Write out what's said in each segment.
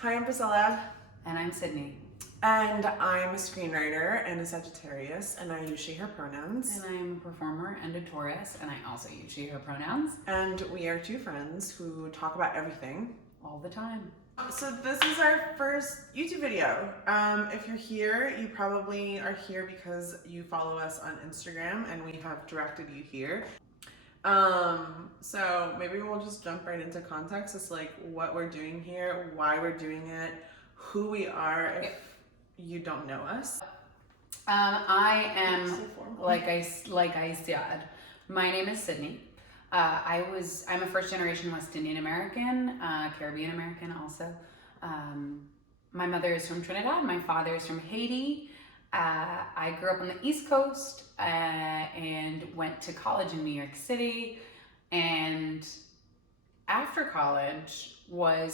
Hi, I'm Priscilla. And I'm Sydney. And I'm a screenwriter and a Sagittarius, and I use she, her pronouns. And I'm a performer and a Taurus, and I also use she, her pronouns. And we are two friends who talk about everything. All the time. So this is our first YouTube video. If you're here, you probably are here because you follow us on Instagram and we have directed you here. So maybe we'll just jump right into context. It's like what we're doing here, why we're doing it, who we are if you don't know us. I am, like I said, my name is Sydney. I'm a first generation West Indian American, Caribbean American also. My mother is from Trinidad, my father is from Haiti. I grew up on the East Coast and went to college in New York City, and after college I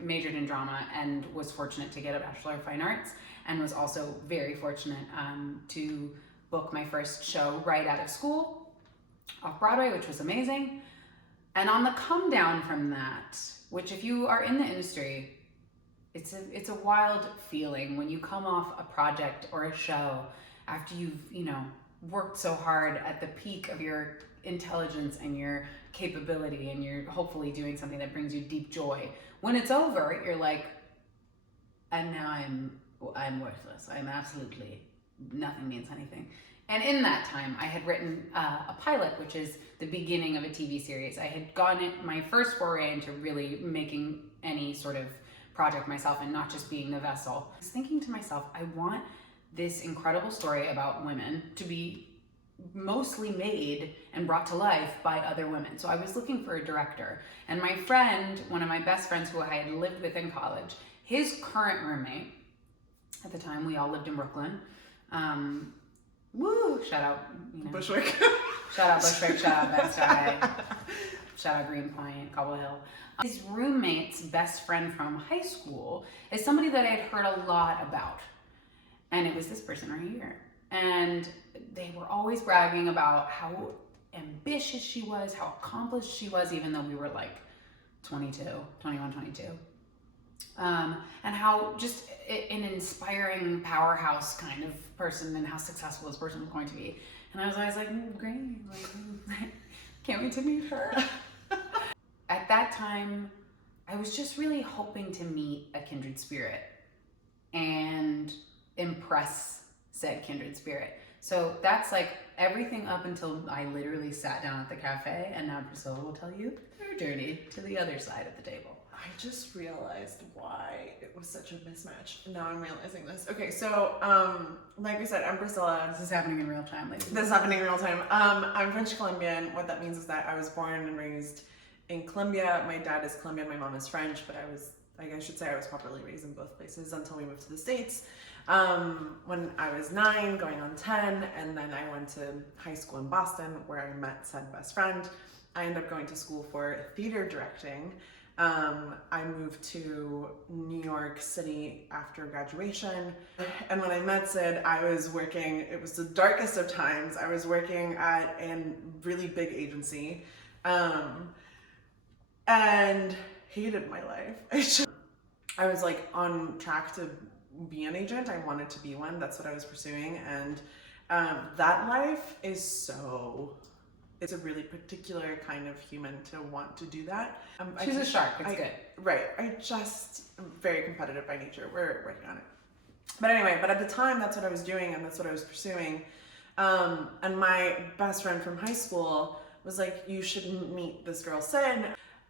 majored in drama and was fortunate to get a Bachelor of Fine Arts, and was also very fortunate to book my first show right out of school off Broadway, which was amazing. And on the come down from that, which if you are in the industry, it's a wild feeling when you come off a project or a show after you've, worked so hard at the peak of your intelligence and your capability, and you're hopefully doing something that brings you deep joy. When it's over, you're like, and now I'm worthless. I'm absolutely, nothing means anything. And in that time, I had written a pilot, which is the beginning of a TV series. I had gone in my first foray into really making any sort of project myself and not just being the vessel. I was thinking to myself, I want this incredible story about women to be mostly made and brought to life by other women. So I was looking for a director. And my friend, one of my best friends who I had lived with in college, his current roommate, at the time we all lived in Brooklyn, shout out, Bushwick. Shout out Bushwick, shout out Bed-Stuy, shout out Greenpoint, Cobble Hill. His roommate's best friend from high school is somebody that I had heard a lot about. And it was this person right here. And they were always bragging about how ambitious she was, how accomplished she was, even though we were like 21, 22. And how just an inspiring powerhouse kind of person, and how successful this person was going to be. And I was always like, great, can't wait to meet her. At that time, I was just really hoping to meet a kindred spirit and impress said kindred spirit. So that's like everything up until I literally sat down at the cafe, and now Priscilla will tell you her journey to the other side of the table. I just realized why it was such a mismatch. Now I'm realizing this. Okay, so like we said, I'm Priscilla. This is happening in real time, ladies. This is happening in real time. I'm French Colombian. What that means is that I was born and raised in Colombia. My dad is Colombian, my mom is French, but I should say I was properly raised in both places until we moved to the States. When I was 9, going on 10, and then I went to high school in Boston where I met said best friend. I ended up going to school for theater directing. I moved to New York City after graduation, and when I met Sid, I was working, it was the darkest of times, I was working at a really big agency, and hated my life. I was like on track to be an agent. I wanted to be one. That's what I was pursuing, and that life is it's a really particular kind of human to want to do that. She's a shark, it's good. Right, I'm very competitive by nature. We're working on it. But anyway, at the time, that's what I was doing and that's what I was pursuing. And my best friend from high school was like, you should meet this girl, Sid.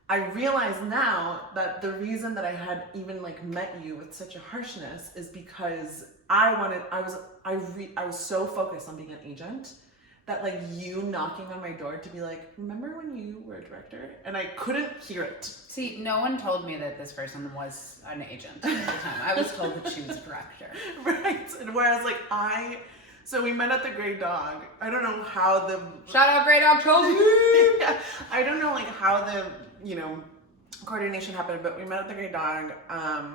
I realize now that the reason that I had even like met you with such a harshness is because I was so focused on being an agent that like you knocking on my door to be like, remember when you were a director? And I couldn't hear it. See, no one told me that this person was an agent at the time. I was told that she was a director. Right, and whereas like so we met at the Grey Dog. I don't know how the... Shout out Grey Dog Chelsea! Yeah, I don't know like how the, coordination happened, but we met at the Grey Dog. I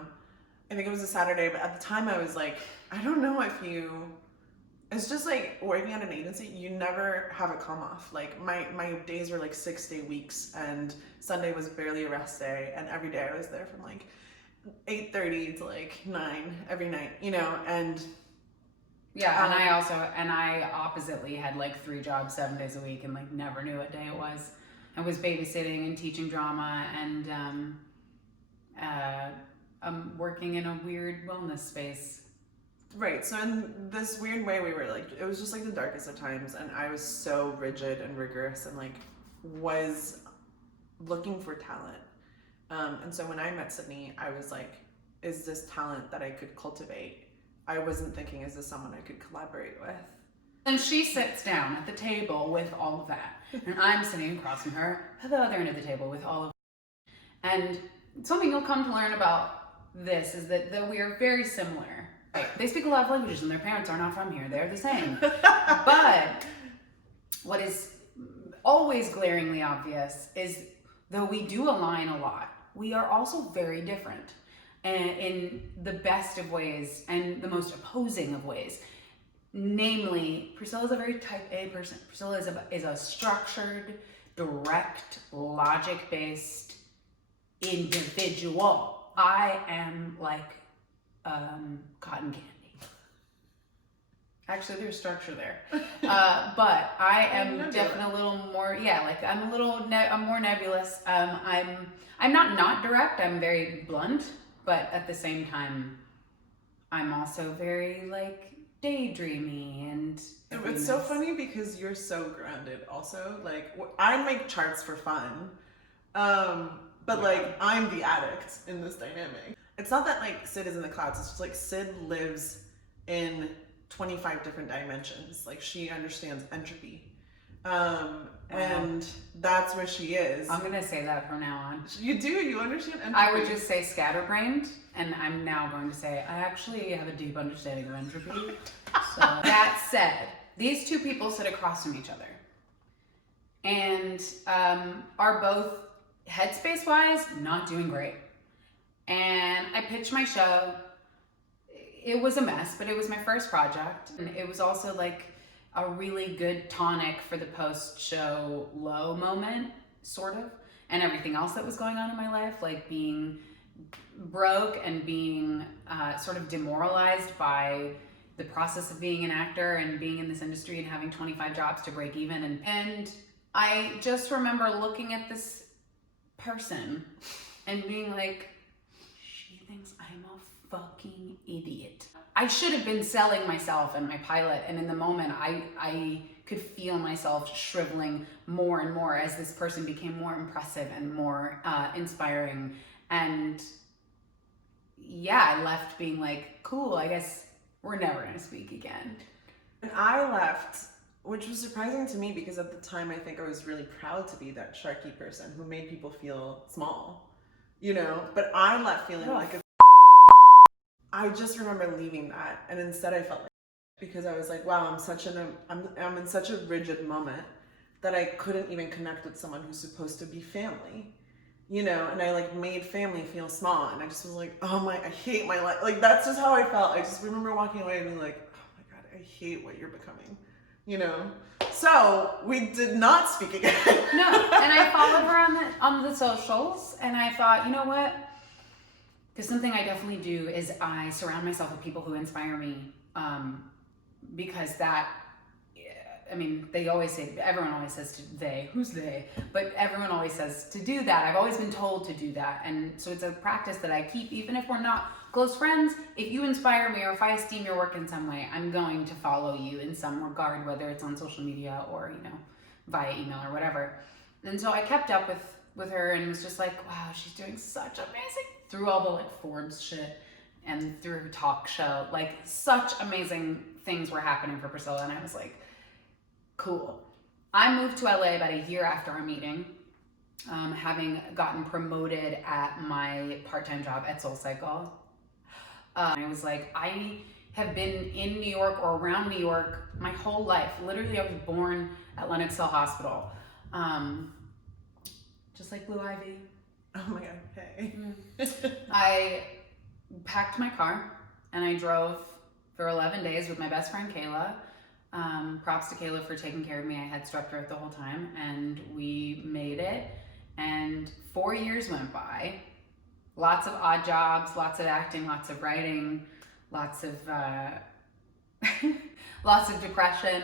think it was a Saturday, but at the time I was like, I don't know if you It's just like working at an agency, you never have a calm off. Like my days were like 6-day weeks, and Sunday was barely a rest day, and every day I was there from like 8:30 to like 9 every night, you know, and yeah, and I oppositely had like 3 jobs 7 days a week and like never knew what day it was. I was babysitting and teaching drama and working in a weird wellness space. right. So in this weird way, we were like, it was just like the darkest of times, and I was so rigid and rigorous and like was looking for talent. And so when I met Sydney, I was like, is this talent that I could cultivate? I wasn't thinking, is this someone I could collaborate with? And she sits down at the table with all of that. And I'm sitting across from her at the other end of the table with all of that. And something you'll come to learn about this is that we are very similar. Right? They speak a lot of languages and their parents are not from here. They're the same. But what is always glaringly obvious is though we do align a lot, we are also very different. And in the best of ways and the most opposing of ways. Namely, Priscilla is a very type A person. Priscilla is a structured, direct, logic-based individual. I am like cotton candy. Actually, there's structure there. But I am definitely a little more, yeah, like I'm I'm more nebulous. I'm not direct, I'm very blunt. But at the same time, I'm also very like daydreamy and. It's so funny because you're so grounded. Also, like I make charts for fun, but like I'm the addict in this dynamic. It's not that like Sid is in the clouds. It's just like Sid lives in 25 different dimensions. Like she understands entropy. And that's where she is. I'm gonna say that from now on. You do? You understand entropy? I would just say scatterbrained, and I'm now going to say I actually have a deep understanding of entropy. So that said, these two people sit across from each other and are both headspace-wise not doing great. And I pitched my show. It was a mess, but it was my first project, and it was also like a really good tonic for the post-show low moment, sort of, and everything else that was going on in my life, like being broke and being sort of demoralized by the process of being an actor and being in this industry and having 25 jobs to break even. And I just remember looking at this person and being like, she thinks I'm a fucking idiot. I should have been selling myself and my pilot, and in the moment I could feel myself shriveling more and more as this person became more impressive and more inspiring. And yeah, I left being like, cool, I guess we're never gonna speak again. And I left, which was surprising to me because at the time I think I was really proud to be that sharky person who made people feel small, you know? But I left feeling like a I just remember leaving that, and instead I felt like because I was like, wow, I'm in such a rigid moment that I couldn't even connect with someone who's supposed to be family, you know, and I like made family feel small, and I just was like, oh my, I hate my life. Like that's just how I felt. I just remember walking away and being like, oh my God, I hate what you're becoming, you know? So we did not speak again. No, and I followed her on the socials, and I thought, you know what? Because something I definitely do is I surround myself with people who inspire me, because that, I mean, everyone always says to they, who's they? But everyone always says to do that. I've always been told to do that. And so it's a practice that I keep, even if we're not close friends. If you inspire me or if I esteem your work in some way, I'm going to follow you in some regard, whether it's on social media or, you know, via email or whatever. And so I kept up with her and was just like, wow, she's doing such amazing, through all the like Forbes shit and through her talk show, like such amazing things were happening for Priscilla. And I was like, cool. I moved to LA about a year after our meeting, having gotten promoted at my part-time job at SoulCycle. I was like, I have been in New York or around New York my whole life. Literally, I was born at Lenox Hill Hospital. Just like Blue Ivy. Oh my God, hey. I packed my car and I drove for 11 days with my best friend Kayla Props to Kayla for taking care of me. I had strep throat the whole time, and we made it. And 4 years went by. Lots of odd jobs, lots of acting, lots of writing, lots of lots of depression.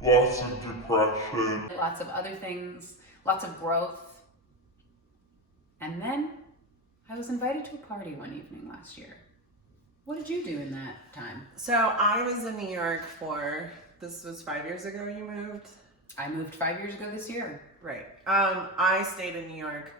Lots of other things, lots of growth. And then I was invited to a party one evening last year. What did you do in that time? So I was in New York this was 5 years ago you moved? I moved 5 years ago this year. Right. I stayed in New York.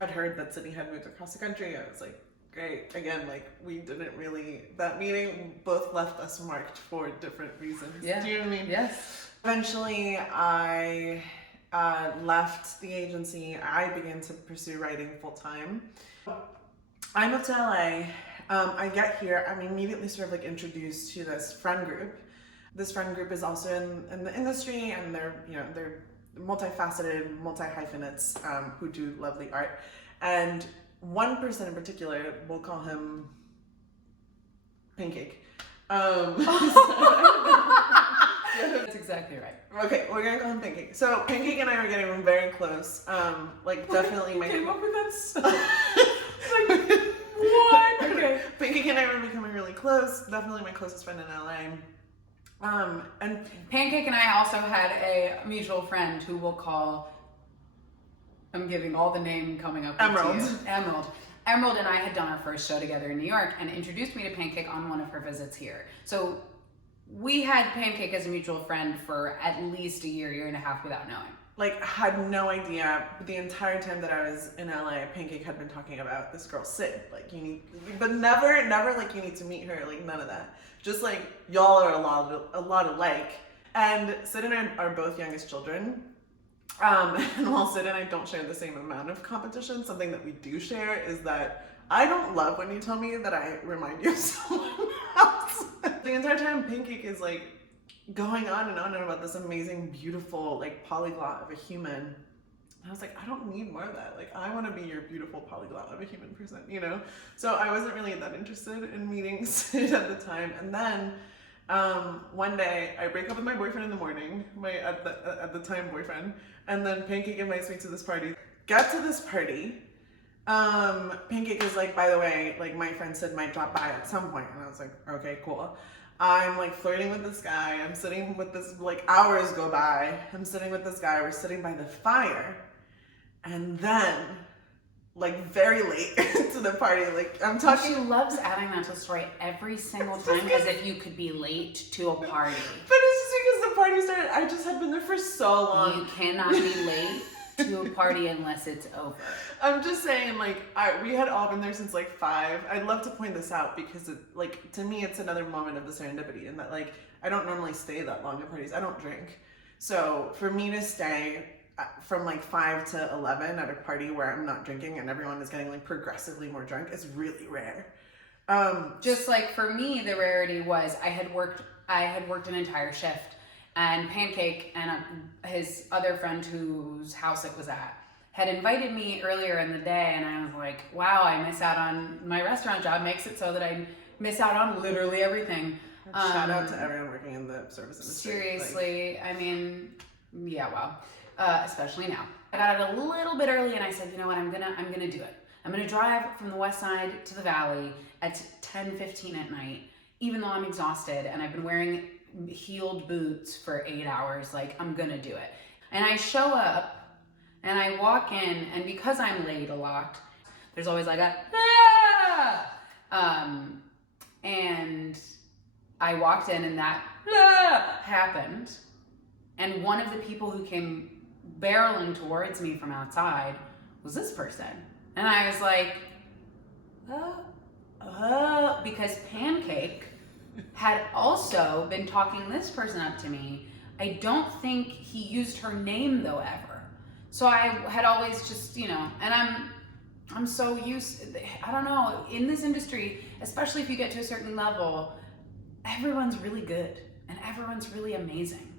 I'd heard that Sydney had moved across the country. I was like, great. Again, like we didn't really, that meeting both left us marked for different reasons. Yeah. Do you know what I mean? Yes. Eventually, I left the agency. I began to pursue writing full time. I moved to LA. I get here, I'm immediately sort of like introduced to this friend group. This friend group is also in the industry, and they're multifaceted, multi-hyphenates who do lovely art. And one person in particular, we'll call him Pancake. That's exactly right. Okay, we're gonna call him Pancake. So Pancake and I are getting very close. Definitely my. Came up with that stuff. Like, what? Okay. Pancake and I were becoming really close. Definitely my closest friend in LA. And Pancake and I also had a mutual friend who we'll call, I'm giving all the name coming up. Emerald. Emerald and I had done our first show together in New York and introduced me to Pancake on one of her visits here. So we had Pancake as a mutual friend for at least a year and a half without knowing. Like, had no idea. The entire time that I was in LA, Pancake had been talking about this girl, Sid. Like, but never like you need to meet her, like none of that. Just like, y'all are a lot alike. And Sid and I are both youngest children. And while Sid and I don't share the same amount of competition, something that we do share is that I don't love when you tell me that I remind you of someone else. The entire time, Pancake is like going on and about this amazing, beautiful, like polyglot of a human. And I was like, I don't need more of that. Like, I want to be your beautiful polyglot of a human person, you know? So I wasn't really that interested in meeting Sid at the time. And then one day I break up with my boyfriend in the morning, at the time boyfriend, and then Pancake invites me to this party. Get to this party. Pancake is like, by the way, like my friend Sid might drop by at some point. And I was like, okay, cool. I'm like flirting with this guy. I'm sitting with this, like hours go by. I'm sitting with this guy. We're sitting by the fire. And then, like very late to the party, like I'm talking. She loves adding that to the story every single time as if you could be late to a party. But it's just because the party started, I just had been there for so long. You cannot be late to a party unless it's over. I'm just saying, like, we had all been there since like 5. I'd love to point this out because it, like, to me, it's another moment of the serendipity in that, like, I don't normally stay that long at parties. I don't drink. So for me to stay from like 5 to 11 at a party where I'm not drinking and everyone is getting like progressively more drunk is really rare. Just like for me, the rarity was I had worked an entire shift, and Pancake and his other friend whose house it was at had invited me earlier in the day, and I was like, wow, I miss out on my restaurant job, makes it so that I miss out on literally everything. Shout out to everyone working in the service industry. Seriously, like, I mean, yeah, wow. Especially now. I got out a little bit early and I said, you know what, I'm gonna do it. I'm gonna drive from the west side to the valley at 10:15 at night, even though I'm exhausted and I've been wearing heeled boots for 8 hours, like I'm gonna do it. And I show up and I walk in, and because I'm late a lot, there's always like a and I walked in and that happened. And one of the people who came barreling towards me from outside was this person. And I was like, because Pancake had also been talking this person up to me. I don't think he used her name though ever. So I had always just, you know, and I'm so used, I don't know, in this industry, especially if you get to a certain level, everyone's really good and everyone's really amazing.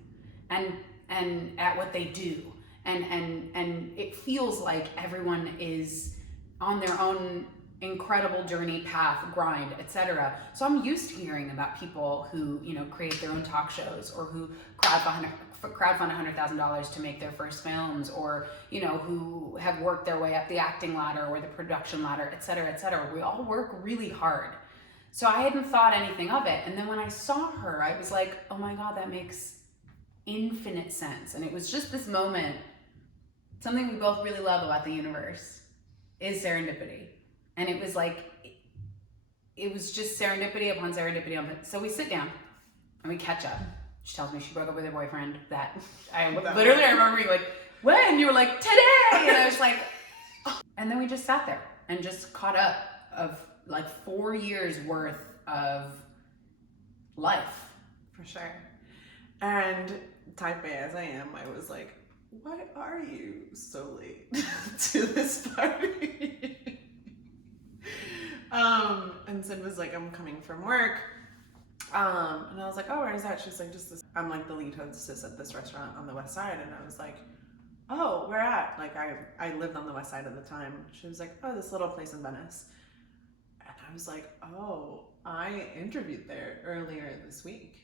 And at what they do, and it feels like everyone is on their own incredible journey, path, grind, etc. So I'm used to hearing about people who, you know, create their own talk shows, or who crowdfund $100,000 to make their first films, or, you know, who have worked their way up the acting ladder or the production ladder, etc., etc. We all work really hard. So I hadn't thought anything of it. And then when I saw her, I was like, oh my God, that makes infinite sense. And it was just this moment. Something we both really love about the universe is serendipity. And it was like, it was just serendipity upon serendipity. So we sit down and we catch up. She tells me she broke up with her boyfriend. I remember you like, when? You were like, today! And I was like, oh. And then we just sat there and just caught up of like 4 years worth of life. For sure. And type A as I am, I was like, why are you so late to this party? And Sid was like, I'm coming from work. And I was like, oh, where is that? She's like, just this. I'm like the lead hostess at this restaurant on the west side. And I was like, oh, where at? Like, I lived on the west side at the time. She was like, oh, this little place in Venice. And I was like, oh, I interviewed there earlier this week.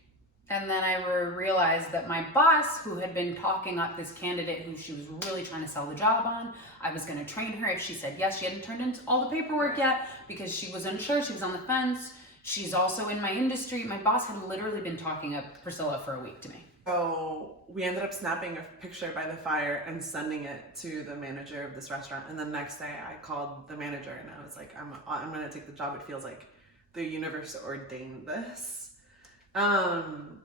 And then I realized that my boss, who had been talking up this candidate who she was really trying to sell the job on, I was going to train her if she said yes. She hadn't turned in all the paperwork yet because she was unsure. She was on the fence. She's also in my industry. My boss had literally been talking up Priscilla for a week to me. So we ended up snapping a picture by the fire and sending it to the manager of this restaurant. And the next day I called the manager and I was like, I'm going to take the job. It feels like the universe ordained this. And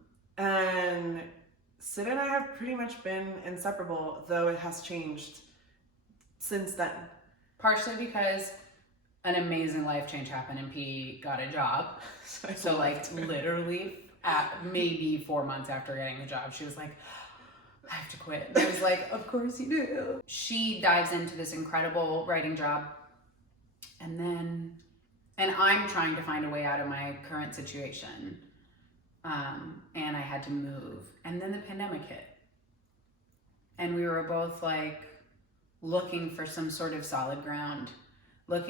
Sid and I have pretty much been inseparable, though it has changed since then. Partially because an amazing life change happened and P got a job. So like literally at maybe 4 months after getting the job, she was like, I have to quit. And I was like, of course you do. She dives into this incredible writing job. And I'm trying to find a way out of my current situation. And I had to move. And then the pandemic hit. And we were both like looking for some sort of solid ground. Like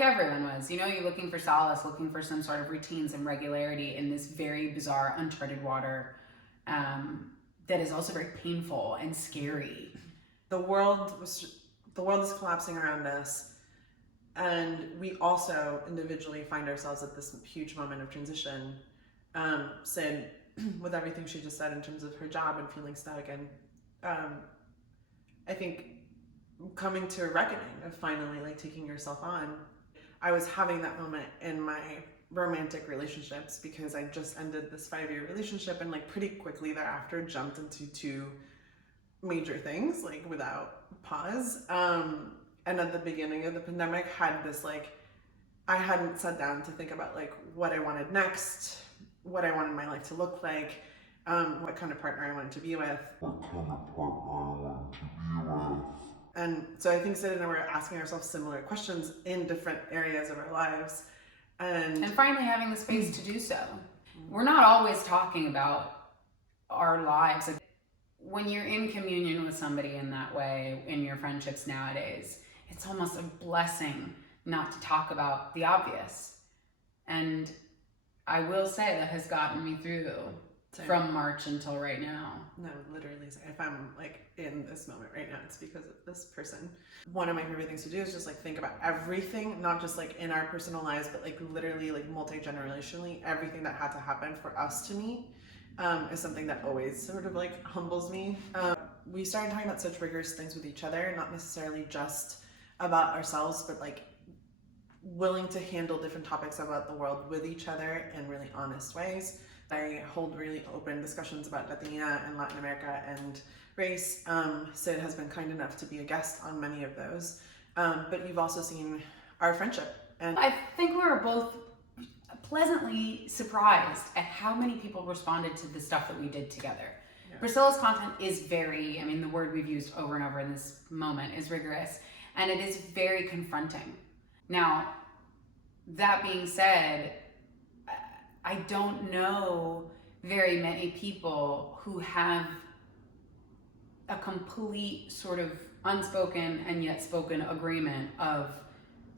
everyone was, you know, you're looking for solace, looking for some sort of routines and regularity in this very bizarre, uncharted water that is also very painful and scary. The world is collapsing around us. And we also individually find ourselves at this huge moment of transition. Sid, with everything she just said in terms of her job and feeling stuck, and I think coming to a reckoning of finally like taking yourself on. I was having that moment in my romantic relationships because I just ended this 5-year relationship and like pretty quickly thereafter jumped into 2 major things like without pause. And at the beginning of the pandemic had this like, I hadn't sat down to think about like what I wanted next, what I wanted my life to look like, what kind of partner I wanted to be with. And so I think Sid and I were asking ourselves similar questions in different areas of our lives. And finally having the space to do so. We're not always talking about our lives. When you're in communion with somebody in that way, in your friendships nowadays, it's almost a blessing not to talk about the obvious. And I will say that has gotten me through from March until right now. No, literally, if I'm like in this moment right now, it's because of this person. One of my favorite things to do is just like think about everything, not just like in our personal lives, but like literally like multi-generationally, everything that had to happen for us to meet is something that always sort of like humbles me. We started talking about such rigorous things with each other, not necessarily just about ourselves, but like willing to handle different topics about the world with each other in really honest ways. I hold really open discussions about Latina and Latin America and race. Sid has been kind enough to be a guest on many of those. But you've also seen our friendship. And I think we were both pleasantly surprised at how many people responded to the stuff that we did together. Yeah. Priscilla's content is very, I mean, the word we've used over and over in this moment is rigorous, and it is very confronting. Now, that being said, I don't know very many people who have a complete sort of unspoken and yet spoken agreement of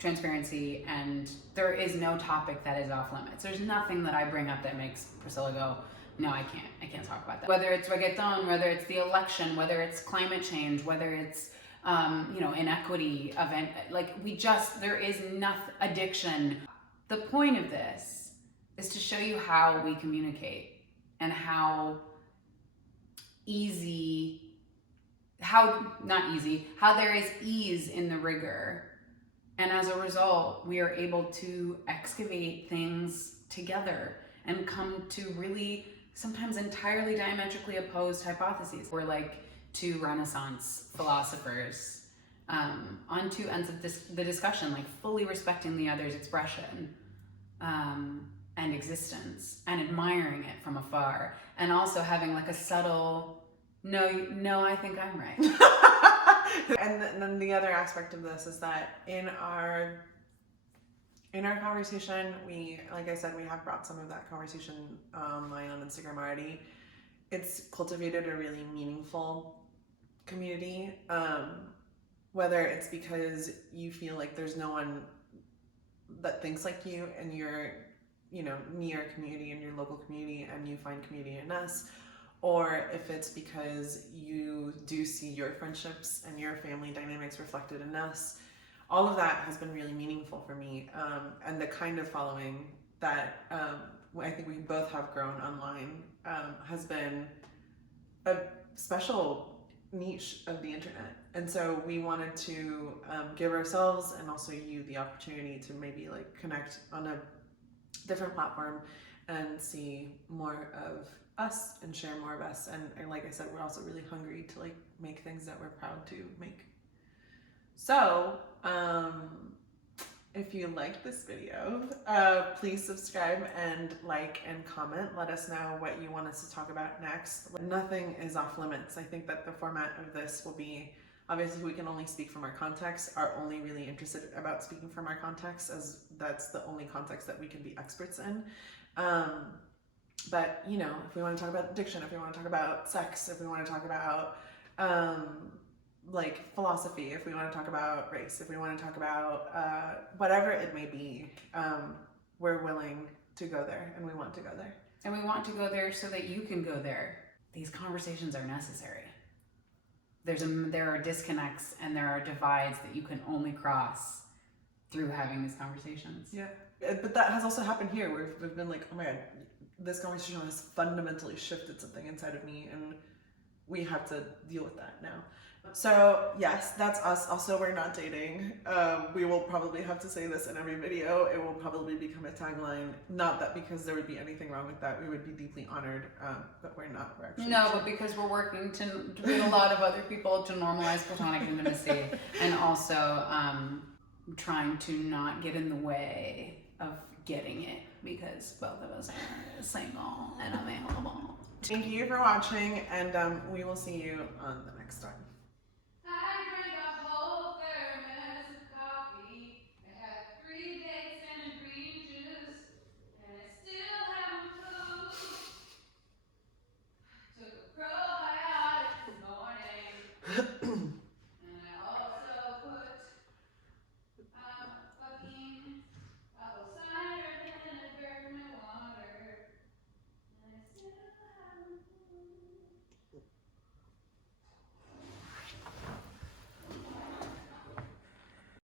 transparency, and there is no topic that is off limits. There's nothing that I bring up that makes Priscilla go, no, I can't talk about that. Whether it's reggaeton, whether it's the election, whether it's climate change, whether it's inequity event, like there is nothing, addiction. The point of this is to show you how we communicate and how there is ease in the rigor. And as a result, we are able to excavate things together and come to really sometimes entirely diametrically opposed hypotheses. We're like two Renaissance philosophers on two ends of the discussion, like fully respecting the other's expression and existence and admiring it from afar, and also having like a subtle, no, I think I'm right. And then the other aspect of this is that in our conversation, like I said, we have brought some of that conversation online on Instagram already. It's cultivated a really meaningful community, whether it's because you feel like there's no one that thinks like you and you're, near community in your local community and you find community in us, or if it's because you do see your friendships and your family dynamics reflected in us. All of that has been really meaningful for me, and the kind of following that I think we both have grown online has been a special niche of the internet. And so we wanted to give ourselves and also you the opportunity to maybe like connect on a different platform and see more of us and share more of us. And like I said, we're also really hungry to like make things that we're proud to make. So if you liked this video, please subscribe and like and comment. Let us know what you want us to talk about next. Nothing is off limits. I think that the format of this will be, obviously we can only speak from our context, are only really interested about speaking from our context, as that's the only context that we can be experts in. But if we want to talk about addiction, if we want to talk about sex, if we want to talk about like philosophy, if we want to talk about race, if we want to talk about whatever it may be, we're willing to go there, and we want to go there. And we want to go there so that you can go there. These conversations are necessary. There are disconnects and there are divides that you can only cross through having these conversations. Yeah, but that has also happened here, where we've been like, oh my god, this conversation has fundamentally shifted something inside of me, and we have to deal with that now. So yes, that's us. Also, we're not dating. We will probably have to say this in every video. It will probably become a tagline. Not that because there would be anything wrong with that. We would be deeply honored, but we're not. We're actually but because we're working to with a lot of other people to normalize platonic intimacy, and also trying to not get in the way of getting it, because both of us are single and available. Thank you for watching, and we will see you on the next one.